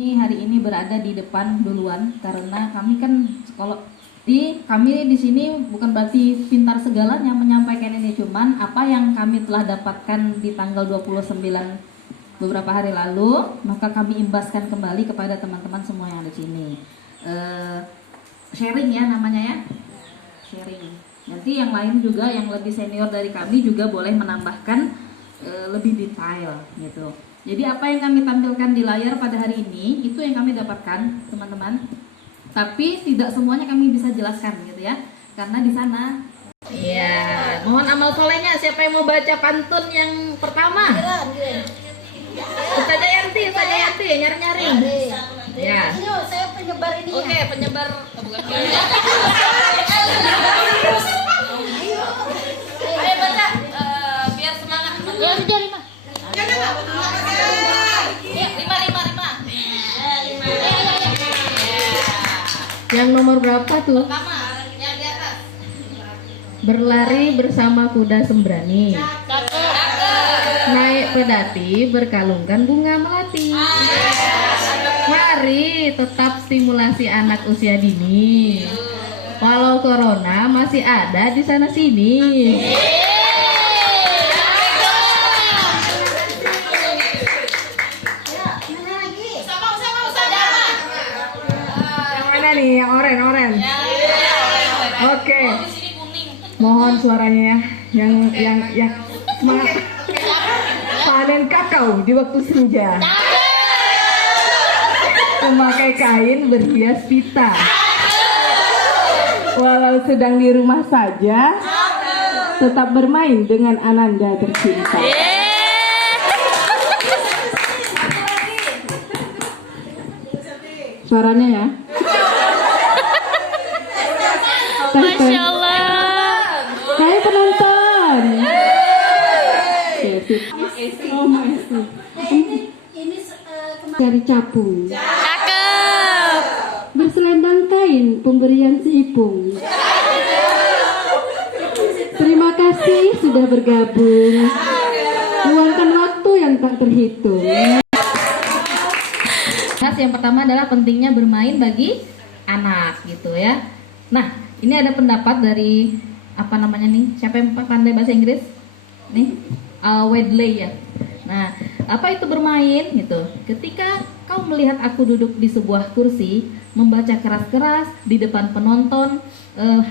Hari ini berada di depan duluan karena kami kan kami di sini bukan berarti pintar segalanya menyampaikan ini, cuman apa yang kami telah dapatkan di tanggal 29 beberapa hari lalu, maka kami imbaskan kembali kepada teman-teman semua yang ada di sini. Sharing ya namanya ya, sharing. Nanti yang lain juga yang lebih senior dari kami juga boleh menambahkan lebih detail gitu. Jadi apa yang kami tampilkan di layar pada hari ini itu yang kami dapatkan teman-teman. Tapi tidak semuanya kami bisa jelaskan gitu ya, karena di sana. Iya, mohon amal solehnya. Siapa yang mau baca pantun yang pertama? Ustazah Yanti nyari-nyari. Ya. Saya penyebar ini. Oke, penyebar. Bukan. Ayo baca. Biar semangat. Ya sudah 5. Ya, 5. Yang nomor berapa tuh? Pertama, yang di atas. Berlari bersama kuda sembrani. Cakep. Naik pedati berkalungkan bunga melati. Mari tetap stimulasi anak usia dini. Walau corona masih ada di sana sini. Yang mana nih? Yang oren. Oke. Mohon suaranya ya. Yang panen kakao di waktu senja. Memakai kain berhias pita. Walau sedang di rumah saja, tetap bermain dengan ananda tercinta. Suaranya ya. Masya Allah. Hai penonton. Cari capung. Cakep. Berselendang kain pemberian si Ipung. Terima kasih sudah bergabung. Luangkan waktu yang tak terhitung. Yang pertama adalah pentingnya bermain bagi anak gitu ya. Nah, ini ada pendapat dari apa namanya nih? Siapa yang pandai bahasa Inggris? Nih, Wedley ya. Nah, apa itu bermain gitu? Ketika kau melihat aku duduk di sebuah kursi, membaca keras-keras di depan penonton,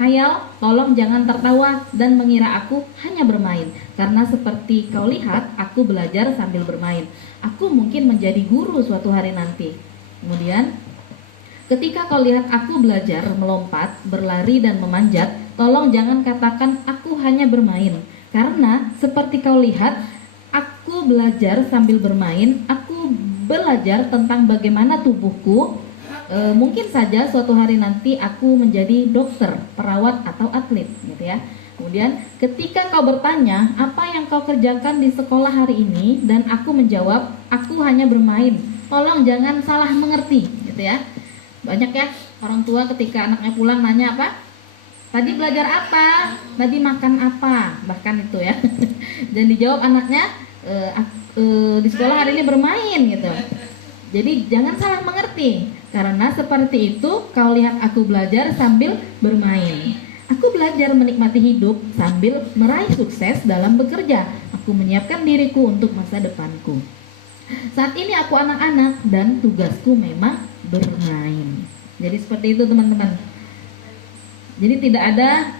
hayal, tolong jangan tertawa dan mengira aku hanya bermain. Karena seperti kau lihat, aku belajar sambil bermain. Aku mungkin menjadi guru suatu hari nanti. Kemudian, ketika kau lihat aku belajar melompat, berlari dan memanjat, tolong jangan katakan aku hanya bermain. Karena seperti kau lihat, aku belajar sambil bermain, aku belajar tentang bagaimana tubuhku. Mungkin saja suatu hari nanti aku menjadi dokter, perawat atau atlet gitu ya. Kemudian ketika kau bertanya apa yang kau kerjakan di sekolah hari ini dan aku menjawab aku hanya bermain, tolong jangan salah mengerti gitu ya. Banyak ya orang tua ketika anaknya pulang nanya apa? Tadi belajar apa? Tadi makan apa? Bahkan itu ya. Dan dijawab anaknya di sekolah hari ini bermain gitu. Jadi jangan salah mengerti. Karena seperti itu kau lihat aku belajar sambil bermain. Aku belajar menikmati hidup sambil meraih sukses dalam bekerja. Aku menyiapkan diriku untuk masa depanku. Saat ini aku anak-anak dan tugasku memang bermain. Jadi seperti itu teman-teman. Jadi tidak ada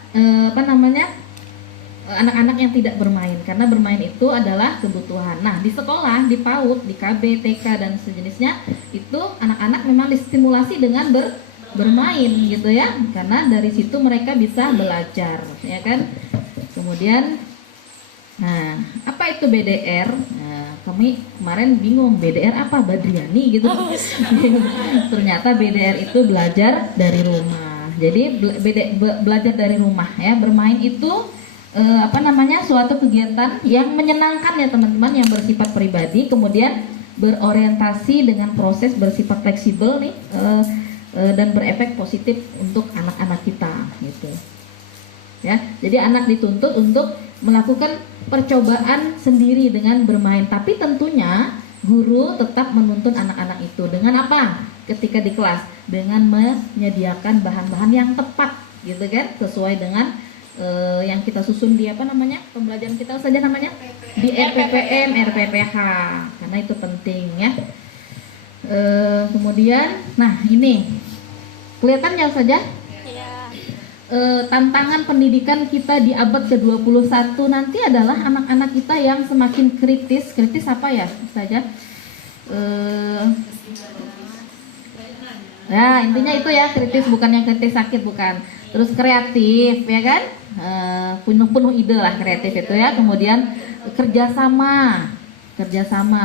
anak-anak yang tidak bermain, karena bermain itu adalah kebutuhan. Nah di sekolah, di PAUD, di KB, TK dan sejenisnya itu anak-anak memang distimulasi dengan bermain gitu ya, karena dari situ mereka bisa belajar ya kan. Kemudian nah apa itu BDR? Nah, kami kemarin bingung BDR apa, Badriani gitu. Ternyata BDR itu belajar dari rumah. Jadi belajar dari rumah ya. Bermain itu suatu kegiatan yang menyenangkan ya teman-teman, yang bersifat pribadi, kemudian berorientasi dengan proses bersifat fleksibel nih dan berefek positif untuk anak-anak kita gitu ya. Jadi anak dituntut untuk melakukan percobaan sendiri dengan bermain, tapi tentunya guru tetap menuntun anak-anak itu dengan apa? Ketika di kelas dengan menyediakan bahan-bahan yang tepat, gitu kan, sesuai dengan yang kita susun di apa namanya pembelajaran kita saja namanya di RPPM, RPPH, karena itu penting ya. Kemudian, nah ini kelihatan jauh saja. Tantangan pendidikan kita di abad ke-21 nanti adalah anak-anak kita yang semakin kritis. Kritis apa ya saja? Ya intinya itu ya, kritis, bukan yang kritis sakit, bukan. Terus kreatif ya kan, penuh ide lah, kreatif itu ya. Kemudian kerjasama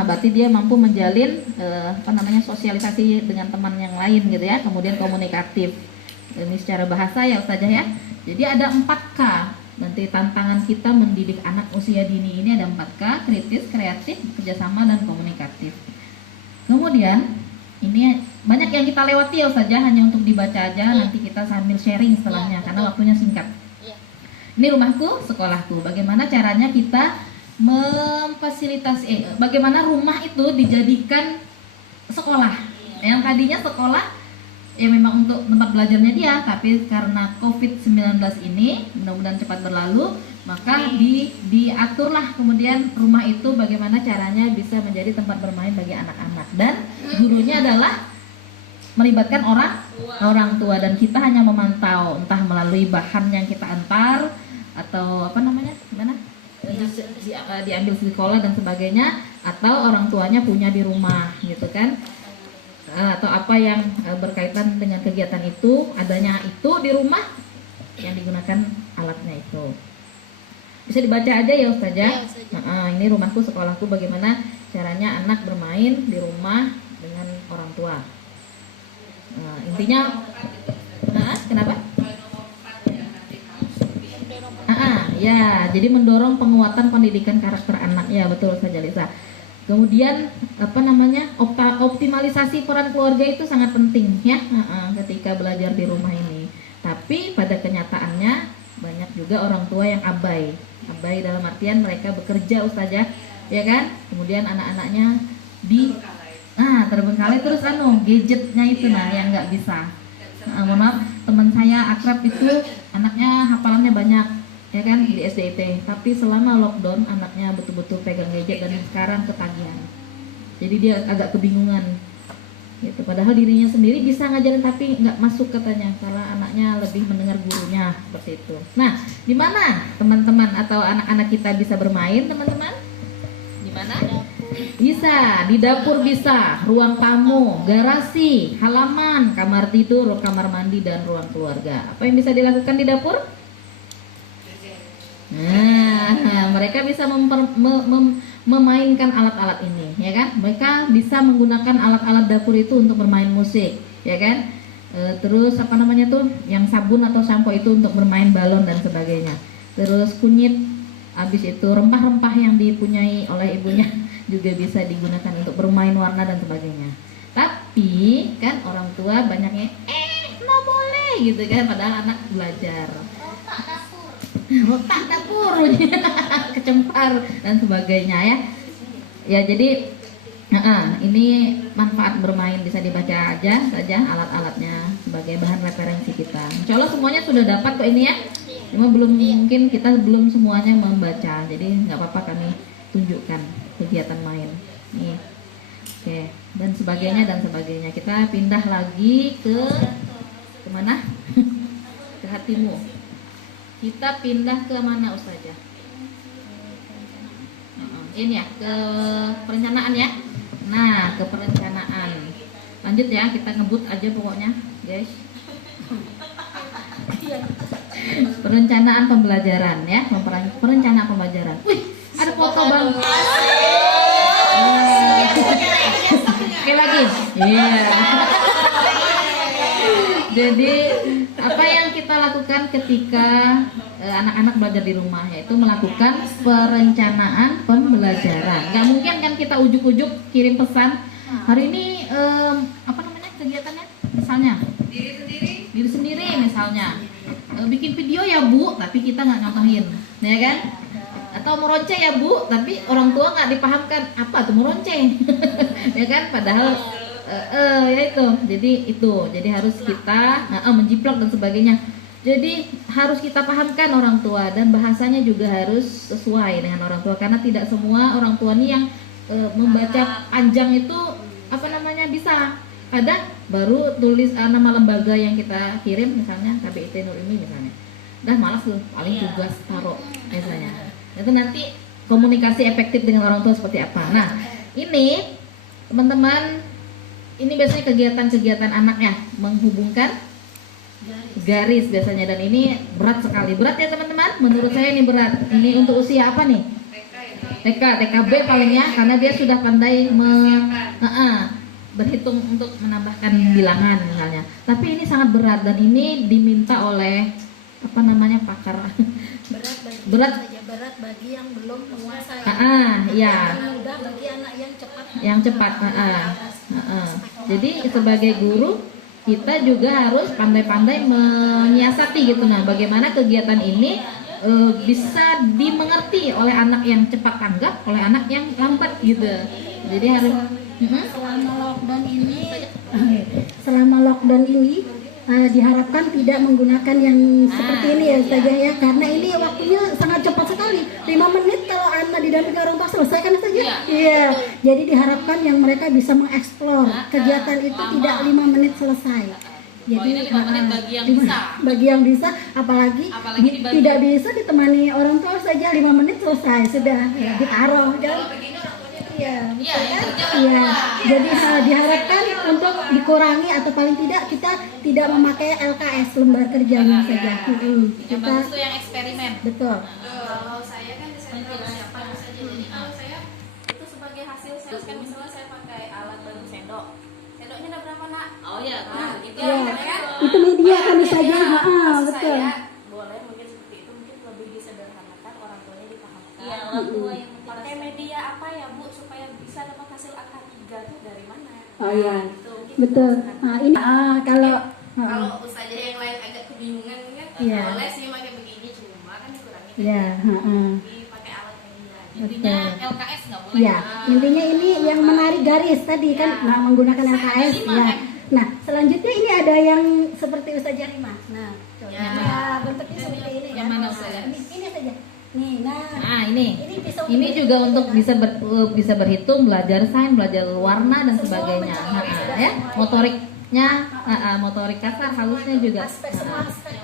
berarti dia mampu menjalin sosialisasi dengan teman yang lain gitu ya. Kemudian komunikatif, ini secara bahasa ya Ustazah ya. Jadi ada 4K nanti tantangan kita mendidik anak usia dini ini, ada 4K: kritis, kreatif, kerjasama, dan komunikatif. Kemudian ini banyak yang kita lewati ya Ustazah, hanya untuk dibaca aja, nanti kita sambil sharing setelahnya karena waktunya singkat. Ini rumahku, sekolahku. Bagaimana caranya kita memfasilitasi, bagaimana rumah itu dijadikan sekolah. Yang tadinya sekolah ya memang untuk tempat belajarnya dia, tapi karena COVID-19 ini mudah-mudahan cepat berlalu, maka diaturlah kemudian rumah itu bagaimana caranya bisa menjadi tempat bermain bagi anak-anak, dan gurunya adalah melibatkan orang tua, dan kita hanya memantau entah melalui bahan yang kita antar atau diambil di sekolah dan sebagainya, atau orang tuanya punya di rumah gitu kan, atau apa yang berkaitan dengan kegiatan itu, adanya itu di rumah yang digunakan alatnya itu. Bisa dibaca aja ya Ustazah. Ini rumahku, sekolahku, bagaimana caranya anak bermain di rumah dengan orang tua. Intinya kenapa? Ya, jadi mendorong penguatan pendidikan karakter anak, ya betul saja Lisa. Kemudian optimalisasi peran keluarga itu sangat penting ya ketika belajar di rumah ini. Tapi pada kenyataannya banyak juga orang tua yang abai dalam artian mereka bekerja Ustazah, ya kan? Kemudian anak-anaknya terbengkalai terus gadgetnya itu yang nggak bisa. Mohon maaf, teman saya akrab itu anaknya hafalannya banyak, ya kan, di SDIT, tapi selama lockdown anaknya betul-betul pegang gadget dan sekarang ketagihan. Jadi dia agak kebingungan gitu. Padahal dirinya sendiri bisa ngajarin tapi nggak masuk katanya, karena anaknya lebih mendengar gurunya, seperti itu. Nah, di mana teman-teman atau anak-anak kita bisa bermain, teman-teman? Di mana? Bisa di dapur, bisa ruang tamu, garasi, halaman, kamar tidur, kamar mandi, dan ruang keluarga. Apa yang bisa dilakukan di dapur? Mereka bisa memainkan alat-alat ini, ya kan? Mereka bisa menggunakan alat-alat dapur itu untuk bermain musik, ya kan? Terus yang sabun atau sampo itu untuk bermain balon dan sebagainya. Terus kunyit, habis itu rempah-rempah yang dipunyai oleh ibunya juga bisa digunakan untuk bermain warna dan sebagainya. Tapi kan orang tua banyaknya nggak boleh gitu kan, padahal anak belajar. Rotak dapur kecempar dan sebagainya ya. Ya jadi ini manfaat bermain bisa dibaca aja saja alat-alatnya sebagai bahan referensi kita. Insya Allah semuanya sudah dapat kok ini ya. Cuma mungkin kita belum semuanya membaca, jadi nggak apa-apa kami tunjukkan kegiatan main nih. Oke, dan sebagainya. Kita pindah lagi ke mana? Ke hatimu. Kita pindah ke mana Ustazah? Ini ya, ke perencanaan ya. Nah, ke perencanaan. Lanjut ya, kita ngebut aja pokoknya, guys. Perencanaan pembelajaran ya, perencanaan pembelajaran. Wih, ada foto Bang. Oke lagi. Iya. Jadi apa yang kita lakukan ketika anak-anak belajar di rumah, yaitu melakukan perencanaan pembelajaran. Gak mungkin kan kita ujuk-ujuk kirim pesan hari ini kegiatannya misalnya diri sendiri misalnya bikin video ya Bu, tapi kita nggak contohin, ya kan? tahu meronceng ya Bu, tapi orang tua nggak dipahamkan apa tuh meronceng, ya kan? Padahal ya itu, jadi harus kita menjiplak dan sebagainya. Jadi harus kita pahamkan orang tua dan bahasanya juga harus sesuai dengan orang tua karena tidak semua orang tua nih yang membaca panjang itu apa namanya bisa. Kadang baru tulis nama lembaga yang kita kirim misalnya KBIT Nur Ilmi misalnya. Dah malas tuh, paling tugas taruh misalnya. Itu nanti komunikasi efektif dengan orang tua seperti apa. Nah, ini teman-teman ini biasanya kegiatan-kegiatan anaknya menghubungkan garis biasanya dan ini berat sekali. Berat ya teman-teman? Menurut saya ini berat. Ini untuk usia apa nih? TKB palingnya karena dia sudah pandai berhitung untuk menambahkan bilangan misalnya. Tapi ini sangat berat dan ini diminta oleh apa namanya pakar. Berat bagi yang belum menguasai. Ya. Mudah bagi anak yang cepat. Jadi sebagai guru kita juga harus pandai-pandai menyiasati gitu. Nah, bagaimana kegiatan ini bisa dimengerti oleh anak yang cepat tanggap, oleh anak yang lambat gitu. Jadi harus selama lockdown ini diharapkan tidak menggunakan yang seperti ini ya saja ya, karena ini waktunya sangat cepat sekali. 5 menit kalau anak didampingi orang tua selesai kan saja. Iya. Jadi diharapkan yang mereka bisa mengeksplor kegiatan itu tidak 5 menit selesai. Jadi ini 5 menit bagi yang bisa. Bagi yang bisa, apalagi tidak bisa ditemani orang tua saja 5 menit selesai sudah ditaruh kan. Iya. Jadi diharapkan untuk dikurangi atau paling tidak kita tidak memakai LKS lembar kerjanya saja. Yang bagus itu yang eksperimen. Betul. Kalau saya kan di sentral siapa saja. Jadi kalau saya itu sebagai hasil saya kan misalnya saya pakai alat bantu sendok. Sendoknya ada berapa nak? Oh ya, itu Ya. kan. Itu media kami saja. Betul. Saya boleh mungkin seperti itu, mungkin lebih disederhanakan orang tuanya dipahamkan. Iya, orang tua yang pakai media apa ya Bu supaya bisa dapat hasil angka 3 itu dari mana? Oh iya. Gitu. Betul. Ini kalau Kalau saja yang lain agak kebingungan kan, Iya. boleh sih pakai begini cuma kan dikurangi. ya, Dipakai alat media. Intinya LKS nggak boleh. ya, intinya ini yang menarik garis tadi kan, menggunakan LKS ya. Nah, selanjutnya ini ada yang seperti Ustazah Rima. Nah, bentuknya seperti ini Yang kan. mana, Ustazah? Ini saja. Nih, Ini pisau juga untuk bisa berhitung, belajar sains, belajar warna dan sebagainya. Ya, motorik kasar, halusnya juga.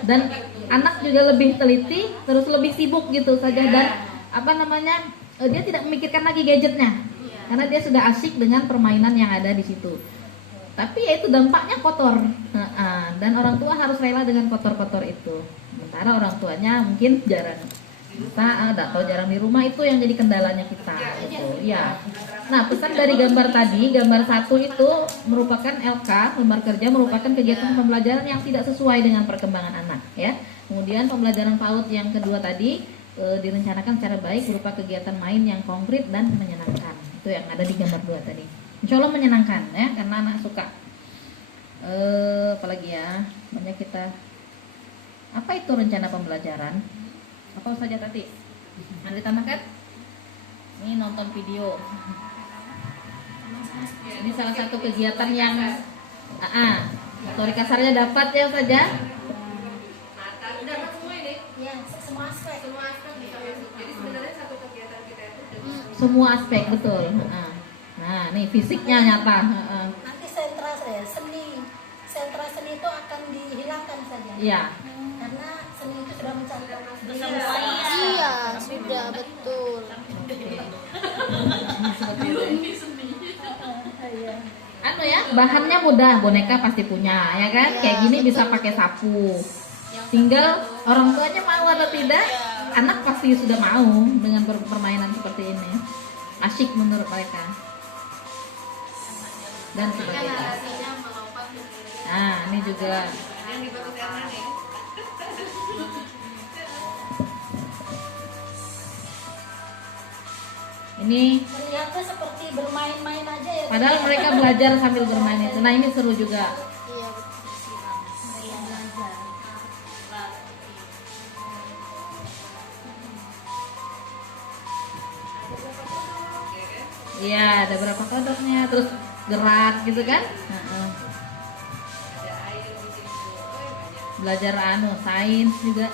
Dan anak juga lebih teliti, terus lebih sibuk gitu saja dan apa namanya? Dia tidak memikirkan lagi gadgetnya. Karena dia sudah asyik dengan permainan yang ada di situ. Tapi ya itu dampaknya kotor. Dan orang tua harus rela dengan kotor-kotor itu. Sementara orang tuanya mungkin jarang jarang di rumah, itu yang jadi kendalanya kita gitu. Ya. Nah, pesan dari gambar tadi, gambar 1 itu merupakan LK, lembar kerja merupakan kegiatan pembelajaran yang tidak sesuai dengan perkembangan anak ya. Kemudian pembelajaran PAUD yang kedua tadi direncanakan secara baik berupa kegiatan main yang konkret dan menyenangkan. Itu yang ada di gambar 2 tadi. Insya Allah menyenangkan ya, karena anak suka. Apalagi ya, banyak kita. Apa itu rencana pembelajaran? Apa saja tadi? Ada ditambahkan? Ini nonton video. Ini salah satu kegiatan yang motorik kasarnya dapat ya saja. Dapat semua ini. Ya, semua aspek. Jadi sebenarnya satu kegiatan kita itu Semua aspek betul. Nah, nih fisiknya nyata. Nanti sentra seni itu akan dihilangkan saja. Iya. Karena seni itu sudah mencakup Iya, sudah betul. Anu ya, bahannya mudah, boneka pasti punya, ya kan? Kayak gini bisa pakai sapu. Tinggal orang tuanya mau atau tidak, anak pasti sudah mau dengan permainan seperti ini. Asyik menurut mereka. Dan sebagainya. Nah, ini juga. Yang dibagus Erna nih. Ini terlihatnya seperti bermain-main aja ya. padahal mereka belajar sambil bermain itu. Nah, ini seru juga. Iya, betul. Iya, ada berapa kodoknya, terus gerak gitu kan. Heeh. Belajar sains juga.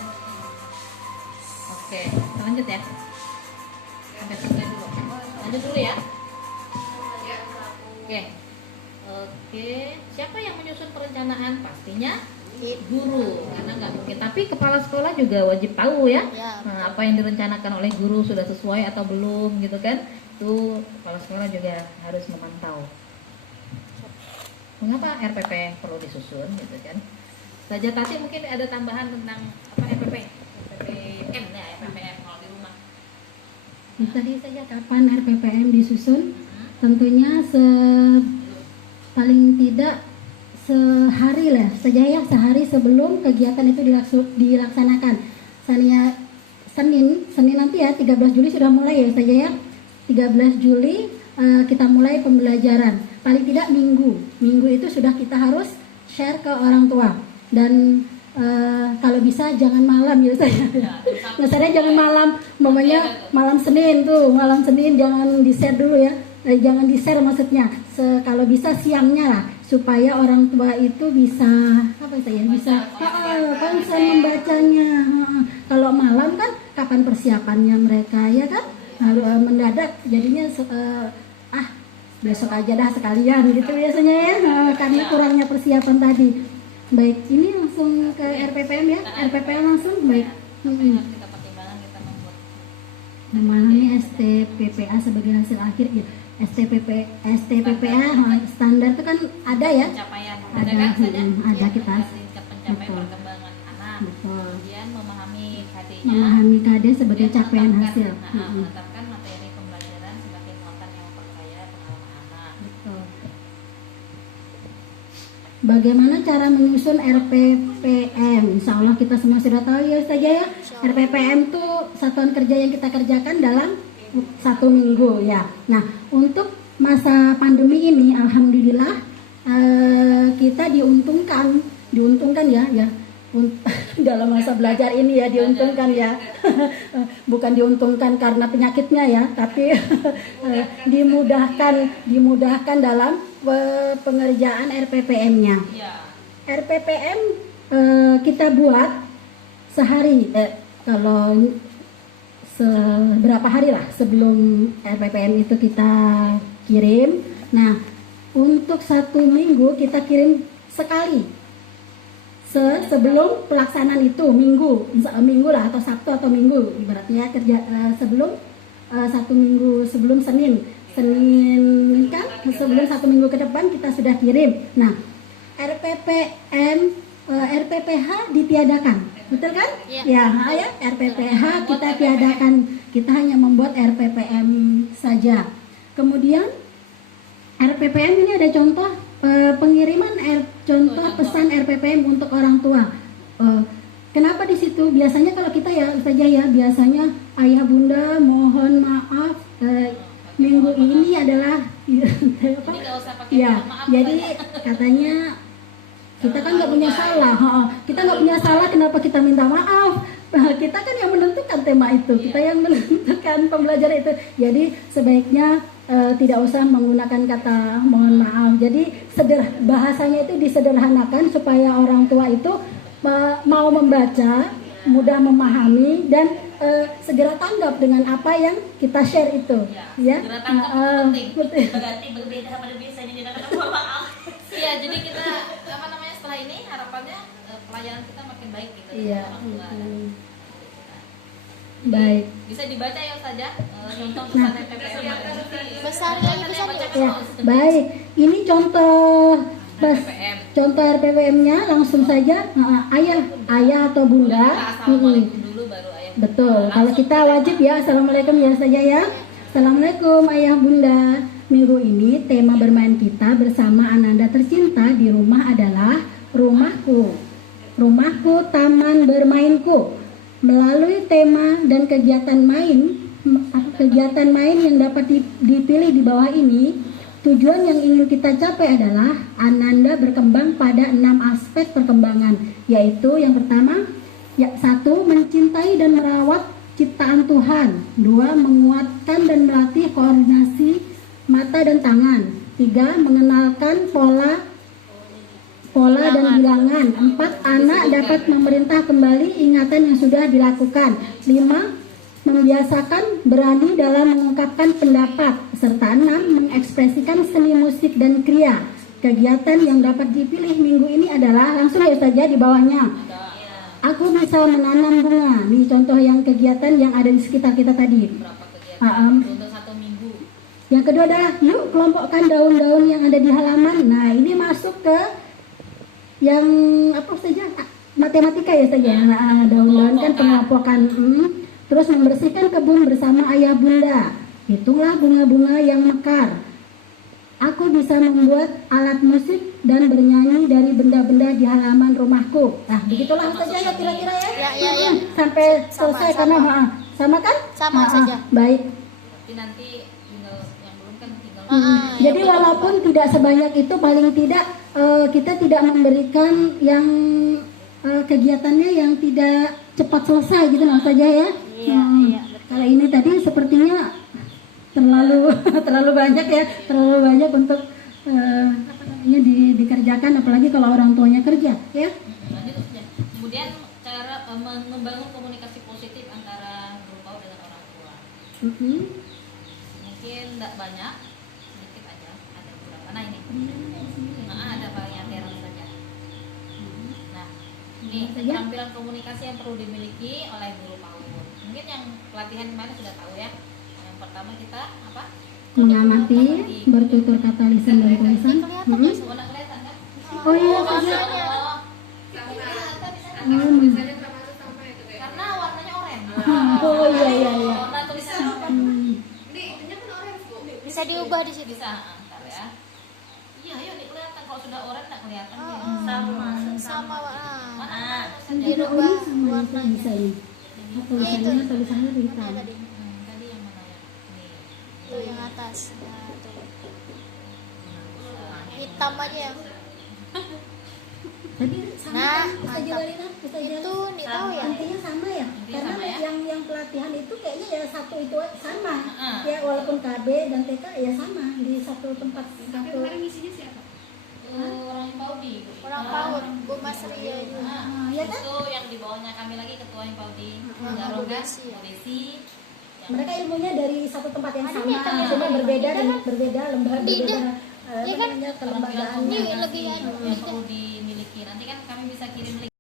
Oke, lanjut ya. Sampai sini dulu. Lanjut dulu ya. Oke. Oke, siapa yang menyusun perencanaan? Pastinya guru, karena nggak mungkin. Tapi kepala sekolah juga wajib tahu ya. Nah, apa yang direncanakan oleh guru sudah sesuai atau belum gitu kan? Itu kepala sekolah juga harus memantau. Mengapa RPP perlu disusun gitu kan? Saja Tati mungkin ada tambahan tentang apa RPP? RPPM ya, RPPM kalau di rumah. Tadi saja kapan RPPM disusun? Tentunya paling tidak sehari lah saja ya, sehari sebelum kegiatan itu dilaksanakan. Senin nanti ya, 13 Juli sudah mulai ya saja ya. 13 Juli kita mulai pembelajaran. Paling tidak minggu itu sudah kita harus share ke orang tua. Dan kalau bisa jangan malam ya saya. Maksudnya jangan malam, mamanya malam Senin jangan di-share dulu ya. Jangan di-share maksudnya. Kalau bisa siangnya lah, supaya orang tua itu bisa konsen membacanya. Kalau malam kan kapan persiapannya mereka ya kan? Harus mendadak jadinya besok aja dah sekalian gitu biasanya ya, karena kurangnya persiapan tadi. Baik, ini langsung ke RPPM ya. RPPM langsung baik. Kita pertimbangan kita membuat Memahami STPPA sebagai hasil akhir ya. STPPA standar itu kan ada ya. pencapaian. Ada, kan saja? ada kita. Tingkat pencapaian Betul. perkembangan anak. Betul. Kemudian memahami KD-nya. Memahami KD sebagai capaian menetapkan- hasil. menetapkan materi pembelajaran sebagai muatan yang memperkaya pengalaman anak. Betul. Bagaimana cara menyusun RPPM? Insya Allah kita semua sudah tahu ya saja ya. RPPM itu satuan kerja yang kita kerjakan dalam 1 minggu ya. Nah, untuk masa pandemi ini, alhamdulillah kita diuntungkan ya. Dalam masa belajar ini ya diuntungkan ya. Bukan diuntungkan karena penyakitnya ya, tapi dimudahkan dalam pengerjaan RPPM-nya. Iya. RPPM kita buat sehari kalau seberapa hari lah sebelum RPPM itu kita kirim. Nah, untuk 1 minggu kita kirim sekali sebelum pelaksanaan itu minggu lah, atau Sabtu atau Minggu ibaratnya kerja sebelum 1 minggu sebelum Senin kan, sebelum 1 minggu ke depan kita sudah kirim. Nah, RPPH ditiadakan, betul kan? Ya, RPPH kita tiadakan, kita hanya membuat RPPM saja. Kemudian RPPM ini ada contoh pengiriman contoh pesan RPPM untuk orang tua. Kenapa di situ? Biasanya kalau kita biasanya ayah bunda mohon maaf minggu ini adalah Ini nggak usah pakai ya, maaf jadi saja. katanya kita kan nggak punya salah, kita nggak punya salah, kenapa kita minta maaf? Kita kan yang menentukan tema itu, kita yang menentukan pembelajaran itu. Jadi sebaiknya tidak usah menggunakan kata mohon maaf. Jadi bahasanya itu disederhanakan supaya orang tua itu mau membaca, mudah memahami, dan segera tanggap dengan apa yang kita share itu. Ya, segera tanggap itu penting. betul. Berarti berbeda pada biasanya tidak ketemu maaf. Iya, jadi kita setelah ini harapannya pelayanan kita makin baik gitu. Iya. Jadi, Baik. bisa dibaca ya saja contoh pesan RPPM. Besar lagi, besar lagi. Ya, baik. Ini contoh contoh RPPM-nya langsung saja ayah atau bunda. Assalamualaikum dulu baru ayah. Betul. Kalau kita wajib ya assalamualaikum ya saja ya. Assalamualaikum ayah bunda. Minggu ini tema bermain kita bersama Ananda tercinta di rumah adalah rumahku. Rumahku taman bermainku. Melalui tema dan kegiatan main yang dapat dipilih di bawah ini, tujuan yang ingin kita capai adalah Ananda berkembang pada 6 aspek perkembangan, yaitu yang pertama, 1. Mencintai dan merawat ciptaan Tuhan. 2. Menguatkan dan melatih koordinasi mata dan tangan. 3. Mengenalkan pola dan bilangan. 4. Anak dapat memerintah kembali ingatan yang sudah dilakukan. 5. Membiasakan berani dalam mengungkapkan pendapat. Serta 6. Mengekspresikan seni musik dan kriya. Kegiatan yang dapat dipilih minggu ini adalah, langsung ya saja di bawahnya. Aku bisa menanam bunga. Nih contoh yang kegiatan yang ada di sekitar kita tadi. Berapa kegiatan untuk 1 minggu? Yang kedua adalah yuk kelompokkan daun-daun yang ada di halaman. Nah ini masuk ke yang apa saja, matematika ya saja. Nah, daun-daun kan pengelompokan. Terus membersihkan kebun bersama ayah bunda. Hitunglah bunga-bunga yang mekar. Aku bisa membuat alat musik dan bernyanyi dari benda-benda di halaman rumahku. Nah begitulah saja ya kira-kira ya. Ya. Sampai Sama, selesai sama. karena sama kan? Sama saja. Baik. Berarti nanti tinggal yang belum kan tinggal. Jadi walaupun tidak sebanyak itu, paling tidak kita tidak memberikan yang kegiatannya yang tidak cepat selesai gitu loh saja ya. Iya. Kalau ini tadi sepertinya terlalu terlalu banyak ya, terlalu banyak untuk apa namanya dikerjakan, apalagi kalau orang tuanya kerja ya. Lanjut ya. Kemudian cara membangun komunikasi positif antara guru PAUD dengan orang tua. Mungkin tidak banyak, sedikit aja. Ada beberapa. Nah ini. Ada banyak terang saja. Nah, ini keterampilan komunikasi yang perlu dimiliki oleh guru PAUD. Mungkin yang pelatihan kemarin sudah tahu ya. Yang pertama kita apa? Mengamati, bertutur kata lisan dan tulisan. Semua kelihatan kan? Oh iya saja. Karena warnanya oranye. Oh iya. Warna tulisan apa? Bisa diubah di situ. Bisa, ntar ya. Iya, ayo nih kelihatan. Kalau sudah oranye nggak kelihatan. Sama warna. Mana? Dirubah Sama warnanya. bisa ini. Tulisannya hitam. Tadi yang mana ya? Nih. Tuh yang atas. Nah, tuh. Hitam aja ya. Tadi sama Nah, kan? Bisa mantap. jalan bisa jalan. Itu nih tahu ya. Intinya sama ya, Intinya karena sama ya? yang pelatihan itu kayaknya ya satu itu sama, Heeh. ya walaupun KB dan TK ya sama di satu tempat satu. Orang Paudi. Orang PAUD, Bu Mas Ria juga. Nah, ya kan? itu yang di bawahnya kami lagi ketua yang Paudi. Bu Garoga, Desi ya. Bu Desi. Mereka ilmunya dari satu tempat yang Ada sama, nih, kan, cuma ya? berbeda Ada dan kan? berbeda lembaga Di- berbeda ya kan? kelembagaan. Ini lebih yang perlu dimiliki. Nanti kan kami bisa kirim link.